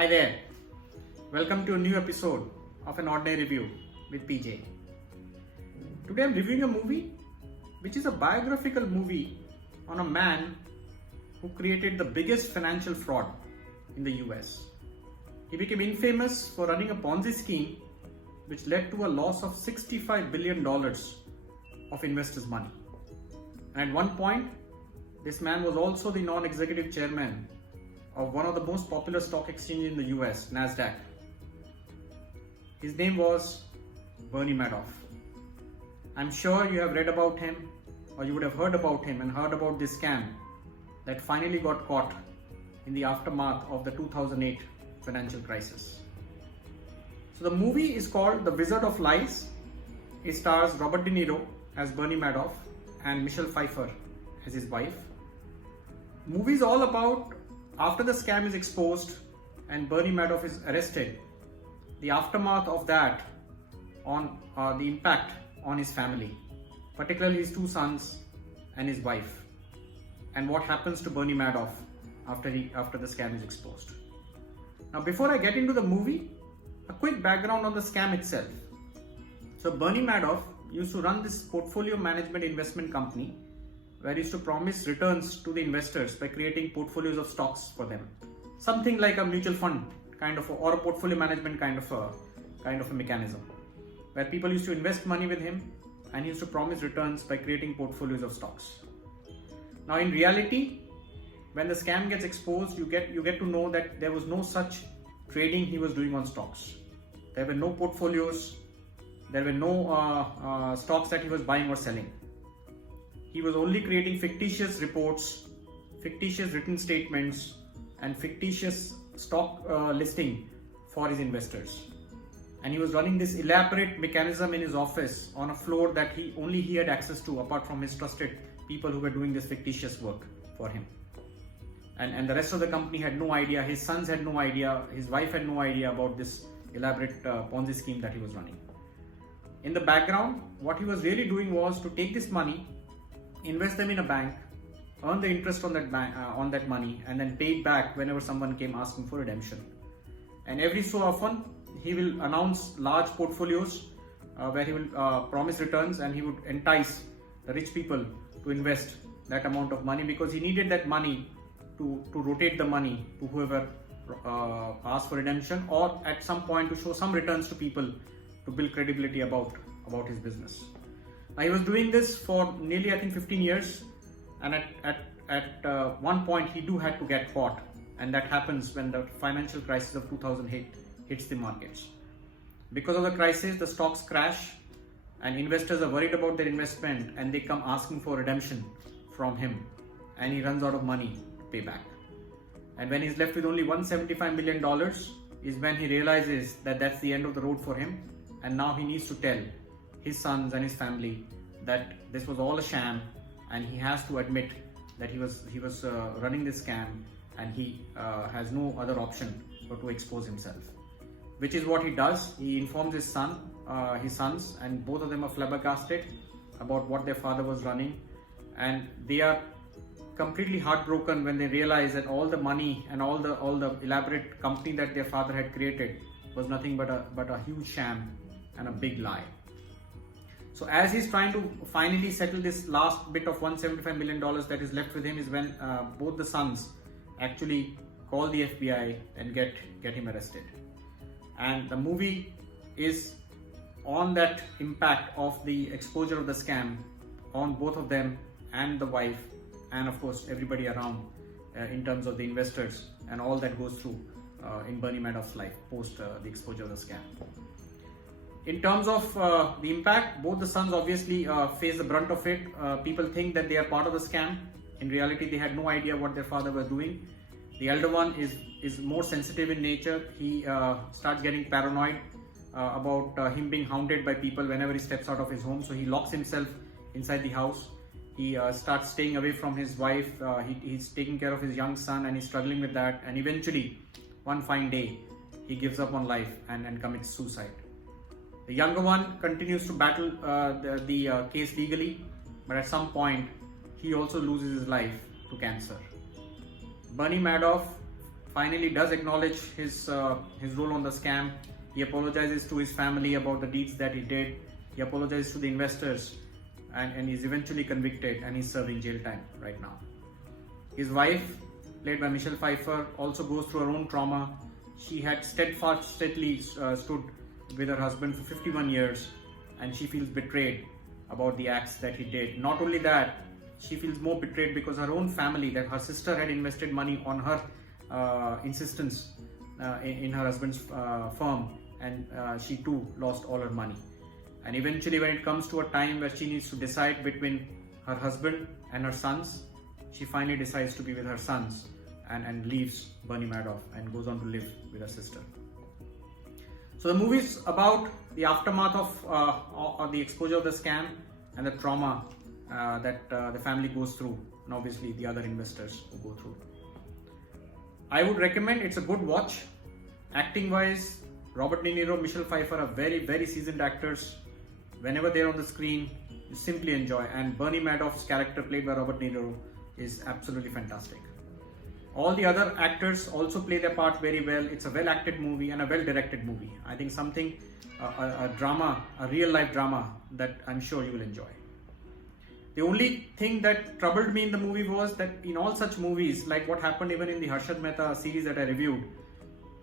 Hi there. Welcome to a new episode of An Ordinary Review with PJ. Today I'm reviewing a movie which is a biographical movie on a man who created the biggest financial fraud in the US. He became infamous for running a Ponzi scheme which led to a loss of $65 billion of investors' money. And at one point, this man was also the non-executive chairman of one of the most popular stock exchanges in the US, NASDAQ. His name was Bernie Madoff. I'm sure you have read about him, or you would have heard about him and heard about this scam that finally got caught in the aftermath of the 2008 financial crisis. So the movie is called The Wizard of Lies. It stars Robert De Niro as Bernie Madoff and Michelle Pfeiffer as his wife. The movie is all about after the scam is exposed and Bernie Madoff is arrested, the aftermath of that on the impact on his family, particularly his two sons and his wife, and what happens to Bernie Madoff after the scam is exposed. Now, before I get into the movie, a quick background on the scam itself. So Bernie Madoff used to run this portfolio management investment company where he used to promise returns to the investors by creating portfolios of stocks for them. Something like a mutual fund or a portfolio management kind of a mechanism, where people used to invest money with him and he used to promise returns by creating portfolios of stocks. Now in reality, when the scam gets exposed, you get to know that there was no such trading he was doing on stocks. There were no portfolios, there were no stocks that he was buying or selling. He was only creating fictitious reports, fictitious written statements, and fictitious stock listing for his investors. And he was running this elaborate mechanism in his office on a floor that only he had access to, apart from his trusted people who were doing this fictitious work for him. And the rest of the company had no idea, his sons had no idea, his wife had no idea about this elaborate Ponzi scheme that he was running. In the background, what he was really doing was to take this money, invest them in a bank, earn the interest on that money, and then pay it back whenever someone came asking for redemption. And every so often, he will announce large portfolios where he will promise returns, and he would entice the rich people to invest that amount of money because he needed that money to rotate the money to whoever asked for redemption, or at some point to show some returns to people to build credibility about his business. Now, he was doing this for nearly, I think, 15 years, and at one point he had to get caught, and that happens when the financial crisis of 2008 hits the markets. Because of the crisis, the stocks crash, and investors are worried about their investment, and they come asking for redemption from him, and he runs out of money to pay back. And when he's left with only $175 million is when he realizes that that's the end of the road for him, and now he needs to tell his sons and his family that this was all a sham, and he has to admit that he was running this scam, and he has no other option but to expose himself, which is what he does. He informs his sons, and both of them are flabbergasted about what their father was running, and they are completely heartbroken when they realize that all the money and all the elaborate company that their father had created was nothing but a huge sham and a big lie. So as he's trying to finally settle this last bit of $175 million that is left with him is when both the sons actually call the FBI and get him arrested. And the movie is on that impact of the exposure of the scam on both of them and the wife, and of course everybody around in terms of the investors and all that goes through in Bernie Madoff's life post the exposure of the scam. In terms of the impact, both the sons obviously face the brunt of it. People think that they are part of the scam. In reality, they had no idea what their father was doing. The elder one is more sensitive in nature. He starts getting paranoid about him being hounded by people whenever he steps out of his home. So he locks himself inside the house. He starts staying away from his wife. He's taking care of his young son, and he's struggling with that. And eventually, one fine day, he gives up on life and commits suicide. The younger one continues to battle the case legally, but at some point he also loses his life to cancer. Bernie Madoff finally does acknowledge his role on the scam. He apologizes to his family about the deeds that he did. He apologizes to the investors, and he's eventually convicted, and he's serving jail time right now. His wife, played by Michelle Pfeiffer, also goes through her own trauma. She had steadfastly stood with her husband for 51 years, and she feels betrayed about the acts that he did. Not only that, she feels more betrayed because her own family, that her sister had invested money on her insistence in her husband's firm, and she too lost all her money. And eventually, when it comes to a time where she needs to decide between her husband and her sons, she finally decides to be with her sons and leaves Bernie Madoff and goes on to live with her sister. So the movie is about the aftermath of the exposure of the scam and the trauma that the family goes through, and obviously the other investors who go through. I would recommend, it's a good watch. Acting wise, Robert De Niro, Michelle Pfeiffer are very, very seasoned actors. Whenever they're on the screen, you simply enjoy. And Bernie Madoff's character, played by Robert De Niro, is absolutely fantastic. All the other actors also play their part very well. It's a well-acted movie and a well-directed movie. I think a drama, a real-life drama that I'm sure you will enjoy. The only thing that troubled me in the movie was that in all such movies, like what happened even in the Harshad Mehta series that I reviewed,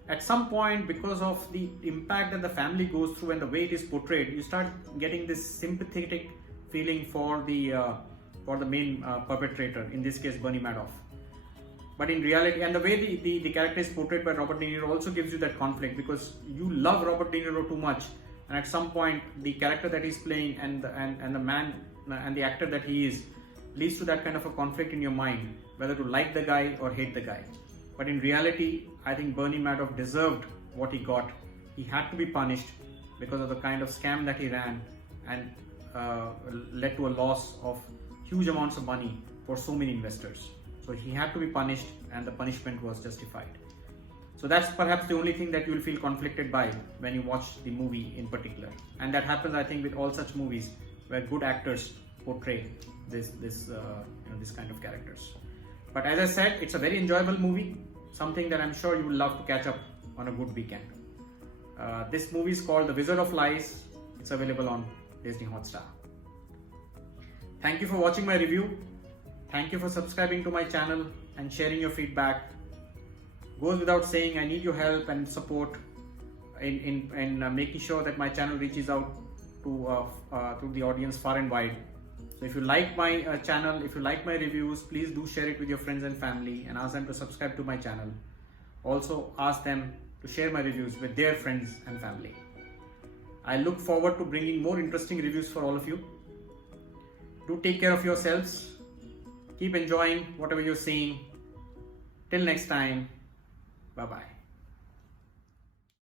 at some point, because of the impact that the family goes through and the way it is portrayed, you start getting this sympathetic feeling for the main perpetrator, in this case Bernie Madoff. But in reality, and the way the character is portrayed by Robert De Niro also gives you that conflict, because you love Robert De Niro too much, and at some point the character that he's playing and the man and the actor that he is leads to that kind of a conflict in your mind, whether to like the guy or hate the guy. But in reality, I think Bernie Madoff deserved what he got. He had to be punished because of the kind of scam that he ran, and led to a loss of huge amounts of money for so many investors. So he had to be punished, and the punishment was justified. So that's perhaps the only thing that you will feel conflicted by when you watch the movie in particular. And that happens, I think, with all such movies where good actors portray this kind of characters. But as I said, it's a very enjoyable movie, something that I'm sure you will love to catch up on a good weekend. This movie is called The Wizard of Lies. It's available on Disney Hotstar. Thank you for watching my review. Thank you for subscribing to my channel and sharing your feedback. Goes without saying, I need your help and support in making sure that my channel reaches out to the audience far and wide. So if you like my channel, if you like my reviews, please do share it with your friends and family, and ask them to subscribe to my channel. Also ask them to share my reviews with their friends and family. I look forward to bringing more interesting reviews for all of you. Do take care of yourselves. Keep enjoying whatever you're seeing. Till next time, bye-bye.